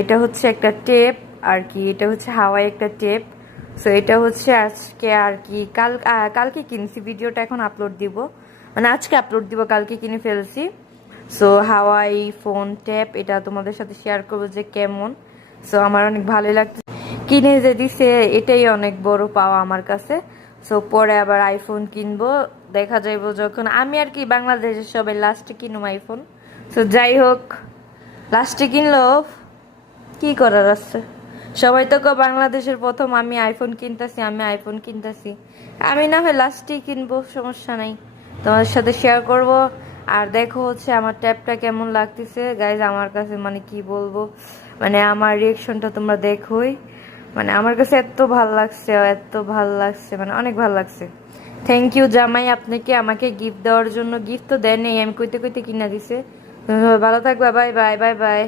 এটা হচ্ছে একটা টেপ আর কি, এটা হচ্ছে হাওয়াই একটা টেপ। সো এটা হচ্ছে আজকে আর কি কালকে কিনছি, ভিডিওটা এখন আপলোড দিব, মানে আজকে আপলোড দিব, কালকে কিনে ফেলছি। সো হাওয়াই ফোন ট্যাপ, এটা তোমাদের সাথে শেয়ার করবো যে কেমন। সো আমার অনেক ভালোই লাগছে, কিনে যে দিছে এটাই অনেক বড় পাওয়া আমার কাছে। সো পরে আবার আইফোন কিনবো, দেখা যাইব যখন আমি আর কি বাংলাদেশের সবাই লাস্টে কিনুম আইফোন। সো যাই হোক, লাস্টে কিনলো কি করার আছে, সবাই তো বাংলাদেশের প্রথম আমি আইফোন কিনতেছি, আমি আইফোন কিনতেছি, আমি না হয় লাস্টেই কিনবো, সমস্যা নাই, তোমাদের সাথে শেয়ার করব। আর দেখো হচ্ছে আমার ট্যাবটা কেমন লাগতেছে গাইজ, আমার কাছে মানে কি বলবো, মানে আমার রিয়েকশনটা তোমরা দেখোই, মানে আমার কাছে এত ভাল লাগছে, এত ভাল লাগছে, মানে অনেক ভাল লাগছে। থ্যাংক ইউ জামাই আপনাকে আমাকে গিফট দেওয়ার জন্য, গিফট তো দেন নেই, আমি কইতে কইতে কিনা দিছে। ভালো থাকবা, বাই বাই বাই বাই।